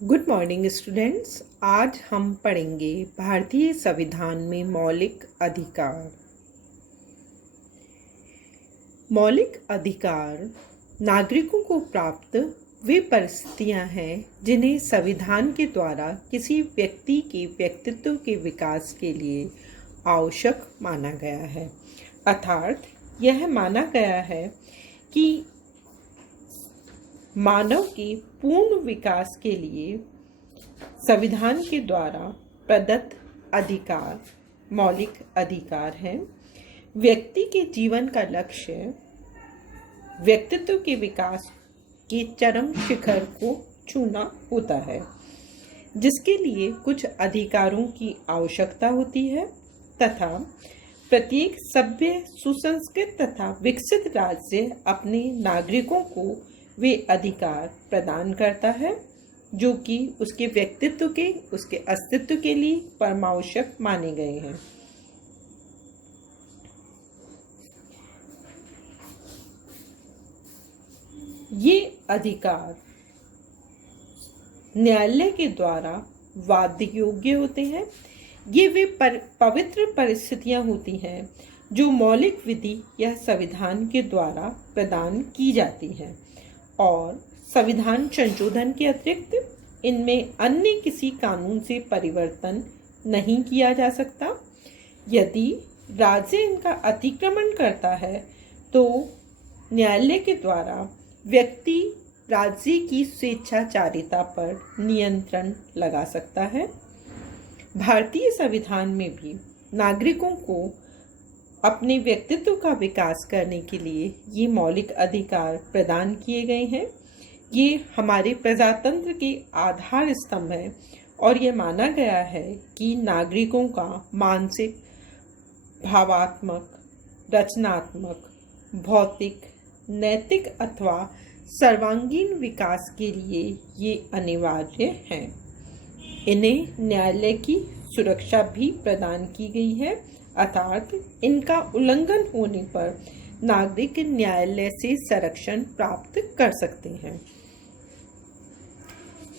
Good morning students. आज हम पढ़ेंगे भारतीय संविधान में मौलिक अधिकार। मौलिक अधिकार नागरिकों को प्राप्त वे परिस्थितियां हैं जिन्हें संविधान के द्वारा किसी व्यक्ति के व्यक्तित्व के विकास के लिए आवश्यक माना गया है। अर्थात यह माना गया है कि मानव के पूर्ण विकास के लिए संविधान के द्वारा प्रदत्त अधिकार मौलिक अधिकार हैं। व्यक्ति के जीवन का लक्ष्य व्यक्तित्व के विकास के चरम शिखर को छूना होता है, जिसके लिए कुछ अधिकारों की आवश्यकता होती है तथा प्रत्येक सभ्य, सुसंस्कृत तथा विकसित राज्य अपने नागरिकों को वे अधिकार प्रदान करता है जो कि उसके व्यक्तित्व के, उसके अस्तित्व के लिए परमावश्यक माने गए हैं। ये अधिकार न्यायालय के द्वारा वाद्य योग्य होते हैं। ये वे पवित्र परिस्थितियां होती हैं जो मौलिक विधि या संविधान के द्वारा प्रदान की जाती हैं और संविधान संशोधन के अतिरिक्त इनमें अन्य किसी कानून से परिवर्तन नहीं किया जा सकता। यदि राज्य इनका अतिक्रमण करता है तो न्यायालय के द्वारा व्यक्ति राज्य की स्वेच्छाचारिता पर नियंत्रण लगा सकता है। भारतीय संविधान में भी नागरिकों को अपने व्यक्तित्व का विकास करने के लिए ये मौलिक अधिकार प्रदान किए गए हैं। ये हमारे प्रजातंत्र के आधार स्तंभ हैं और ये माना गया है कि नागरिकों का मानसिक, भावात्मक, रचनात्मक, भौतिक, नैतिक अथवा सर्वांगीण विकास के लिए ये अनिवार्य हैं। इन्हें न्यायालय की सुरक्षा भी प्रदान की गई है, अर्थात इनका उल्लंघन होने पर नागरिक न्यायालय से संरक्षण प्राप्त कर सकते हैं।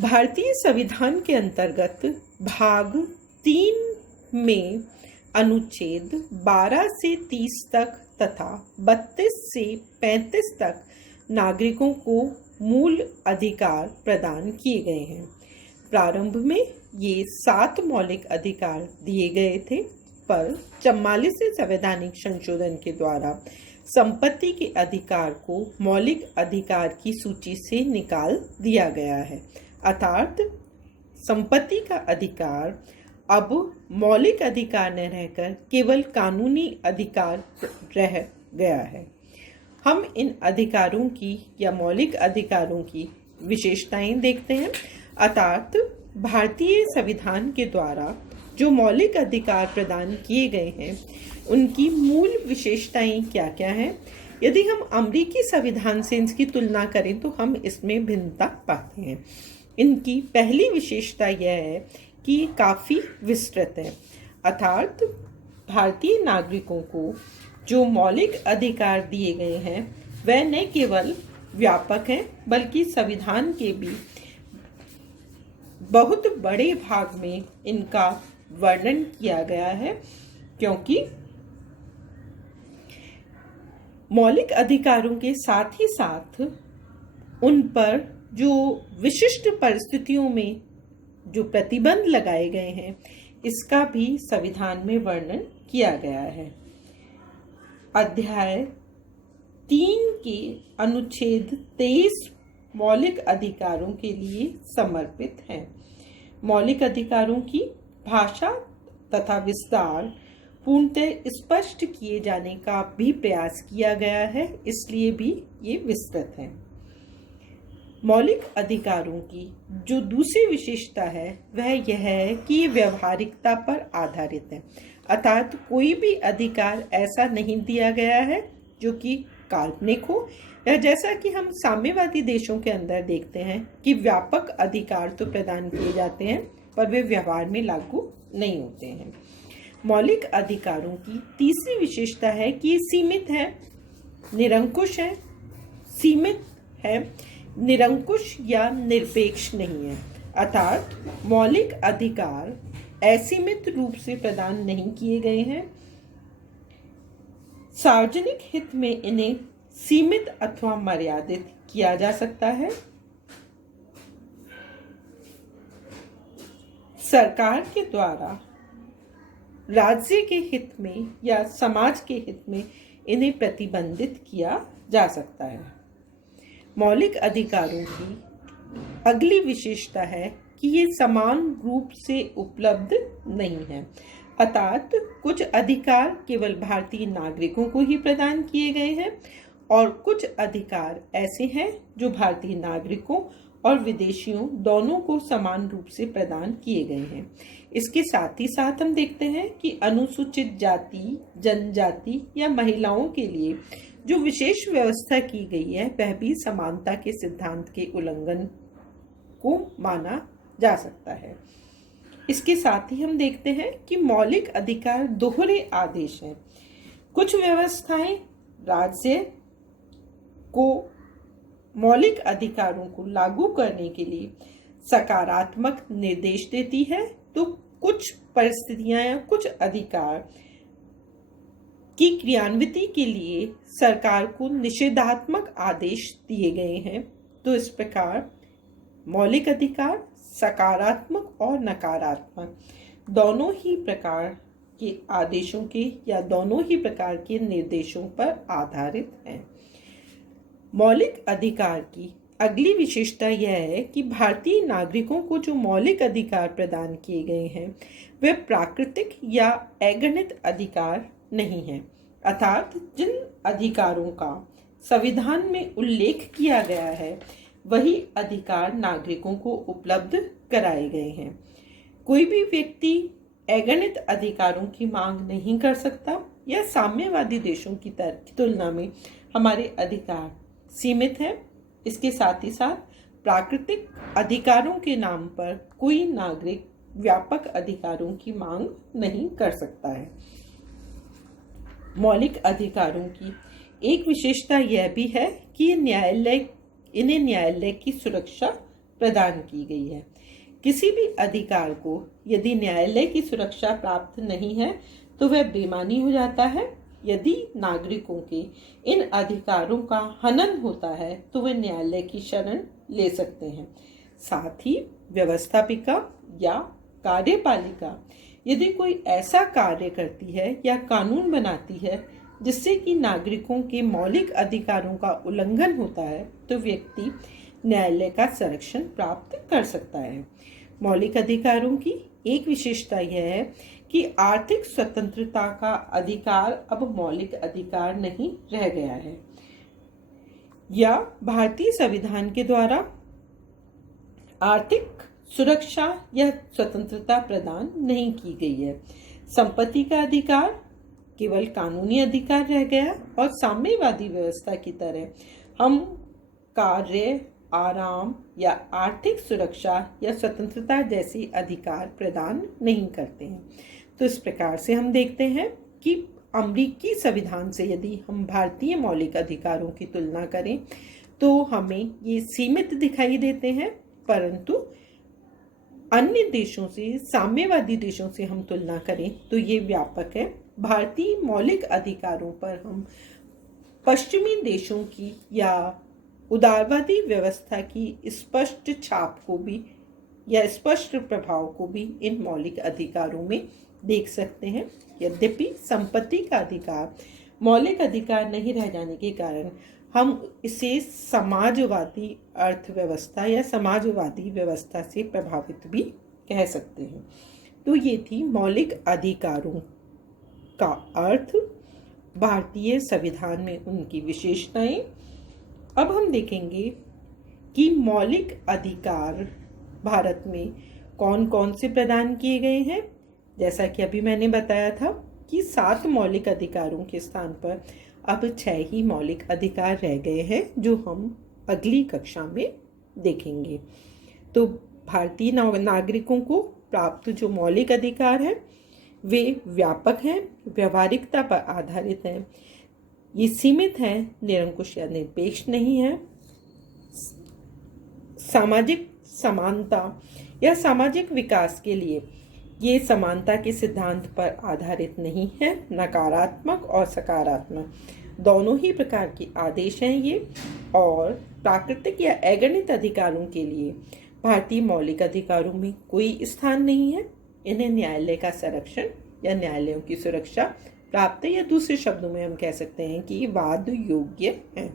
भारतीय संविधान के अंतर्गत भाग 3 में अनुच्छेद 12 से 30 तक तथा 32 से 35 तक नागरिकों को मूल अधिकार प्रदान किए गए हैं। प्रारंभ में ये 7 मौलिक अधिकार दिए गए थे, पर 44वें संवैधानिक संशोधन के द्वारा संपत्ति के अधिकार को मौलिक अधिकार की सूची से निकाल दिया गया है। अर्थात संपत्ति का अधिकार अब मौलिक अधिकार न रहकर केवल कानूनी अधिकार रह गया है। हम इन अधिकारों की या मौलिक अधिकारों की विशेषताएं देखते हैं। अर्थात भारतीय संविधान के द्वारा जो मौलिक अधिकार प्रदान किए गए हैं उनकी मूल विशेषताएं क्या क्या हैं। यदि हम अमेरिकी संविधान से इसकी तुलना करें तो हम इसमें भिन्नता पाते हैं। इनकी पहली विशेषता यह है कि काफ़ी विस्तृत है। अर्थात भारतीय नागरिकों को जो मौलिक अधिकार दिए गए हैं वह न केवल व्यापक हैं बल्कि संविधान के भी बहुत बड़े भाग में इनका वर्णन किया गया है, क्योंकि मौलिक अधिकारों के साथ ही साथ उन पर जो विशिष्ट परिस्थितियों में जो प्रतिबंध लगाए गए हैं इसका भी संविधान में वर्णन किया गया है। अध्याय 3 के अनुच्छेद 23 मौलिक अधिकारों के लिए समर्पित हैं। मौलिक अधिकारों की भाषा तथा विस्तार पूर्णतः स्पष्ट किए जाने का भी प्रयास किया गया है, इसलिए भी ये विस्तृत है। मौलिक अधिकारों की जो दूसरी विशेषता है वह यह है कि ये व्यवहारिकता पर आधारित है। अर्थात कोई भी अधिकार ऐसा नहीं दिया गया है जो कि काल्पनिक हो, या जैसा कि हम साम्यवादी देशों के अंदर देखते हैं कि व्यापक अधिकार तो प्रदान किए जाते हैं पर वे व्यवहार में लागू नहीं होते हैं। मौलिक अधिकारों की तीसरी विशेषता है कि ये सीमित है, निरंकुश है, सीमित है, निरंकुश या निरपेक्ष नहीं है। अर्थात मौलिक अधिकार असीमित रूप से प्रदान नहीं किए गए हैं। सार्वजनिक हित में इन्हें सीमित अथवा मर्यादित किया जा सकता है। सरकार के द्वारा राज्य के हित में या समाज के हित में इन्हें प्रतिबंधित किया जा सकता है। मौलिक अधिकारों की अगली विशेषता है कि ये समान रूप से उपलब्ध नहीं है, अर्थात कुछ अधिकार केवल भारतीय नागरिकों को ही प्रदान किए गए हैं और कुछ अधिकार ऐसे हैं जो भारतीय नागरिकों और विदेशियों दोनों को समान रूप से प्रदान किए गए हैं। इसके साथ ही साथ हम देखते हैं कि अनुसूचित जाति, जनजाति या महिलाओं के लिए जो विशेष व्यवस्था की गई है वह भी समानता के सिद्धांत के उल्लंघन को माना जा सकता है। इसके साथ ही हम देखते हैं कि मौलिक अधिकार दोहरे आदेश हैं। कुछ व्यवस्थाएं राज्य को मौलिक अधिकारों को लागू करने के लिए सकारात्मक निर्देश देती है, तो कुछ परिस्थितियां या कुछ अधिकार की क्रियान्विति के लिए सरकार को निषेधात्मक आदेश दिए गए हैं। तो इस प्रकार मौलिक अधिकार सकारात्मक और नकारात्मक दोनों ही प्रकार के आदेशों के या दोनों ही प्रकार के निर्देशों पर आधारित हैं। मौलिक अधिकार की अगली विशेषता यह है कि भारतीय नागरिकों को जो मौलिक अधिकार प्रदान किए गए हैं वे प्राकृतिक या अगणित अधिकार नहीं हैं, अर्थात जिन अधिकारों का संविधान में उल्लेख किया गया है वही अधिकार नागरिकों को उपलब्ध कराए गए हैं। कोई भी व्यक्ति अगणित अधिकारों की मांग नहीं कर सकता या साम्यवादी देशों की तुलना में हमारे अधिकार सीमित है। इसके साथ ही साथ प्राकृतिक अधिकारों के नाम पर कोई नागरिक व्यापक अधिकारों की मांग नहीं कर सकता है। मौलिक अधिकारों की एक विशेषता यह भी है कि इन्हें न्यायालय की सुरक्षा प्रदान की गई है। किसी भी अधिकार को यदि न्यायालय की सुरक्षा प्राप्त नहीं है तो वह बेमानी हो जाता है। यदि नागरिकों के इन अधिकारों का हनन होता है तो वे न्यायालय की शरण ले सकते हैं। साथ ही व्यवस्थापिका या कार्यपालिका यदि कोई ऐसा कार्य करती है या कानून बनाती है जिससे कि नागरिकों के मौलिक अधिकारों का उल्लंघन होता है तो व्यक्ति न्यायालय का संरक्षण प्राप्त कर सकता है। मौलिक अधिकारों की एक विशेषता यह है कि आर्थिक स्वतंत्रता का अधिकार अब मौलिक अधिकार नहीं रह गया है या भारतीय संविधान के द्वारा आर्थिक सुरक्षा या स्वतंत्रता प्रदान नहीं की गई है। संपत्ति का अधिकार केवल कानूनी अधिकार रह गया और साम्यवादी व्यवस्था की तरह हम कार्य, आराम या आर्थिक सुरक्षा या स्वतंत्रता जैसे अधिकार प्रदान नहीं करते हैं। तो इस प्रकार से हम देखते हैं कि अमेरिकी संविधान से यदि हम भारतीय मौलिक अधिकारों की तुलना करें तो हमें ये सीमित दिखाई देते हैं, परंतु अन्य देशों से, साम्यवादी देशों से हम तुलना करें तो ये व्यापक है। भारतीय मौलिक अधिकारों पर हम पश्चिमी देशों की या उदारवादी व्यवस्था की स्पष्ट छाप को भी या स्पष्ट प्रभाव को भी इन मौलिक अधिकारों में देख सकते हैं। यद्यपि संपत्ति का अधिकार मौलिक अधिकार नहीं रह जाने के कारण हम इसे समाजवादी अर्थव्यवस्था या समाजवादी व्यवस्था से प्रभावित भी कह सकते हैं। तो ये थी मौलिक अधिकारों का अर्थ, भारतीय संविधान में उनकी विशेषताएं। अब हम देखेंगे कि मौलिक अधिकार भारत में कौन कौन से प्रदान किए गए हैं। जैसा कि अभी मैंने बताया था कि 7 मौलिक अधिकारों के स्थान पर अब 6 ही मौलिक अधिकार रह गए हैं जो हम अगली कक्षा में देखेंगे। तो भारतीय नागरिकों को प्राप्त जो मौलिक अधिकार हैं वे व्यापक हैं, व्यवहारिकता पर आधारित हैं, ये सीमित हैं, निरंकुश या निरपेक्ष नहीं है, सामाजिक समानता या सामाजिक विकास के लिए। ये समानता के सिद्धांत पर आधारित नहीं है। नकारात्मक और सकारात्मक दोनों ही प्रकार के आदेश हैं ये, और प्राकृतिक या अगणित अधिकारों के लिए भारतीय मौलिक अधिकारों में कोई स्थान नहीं है। इन्हें न्यायालय का संरक्षण या न्यायालयों की सुरक्षा प्राप्त है, या दूसरे शब्दों में हम कह सकते हैं कि ये वाद योग्य हैं।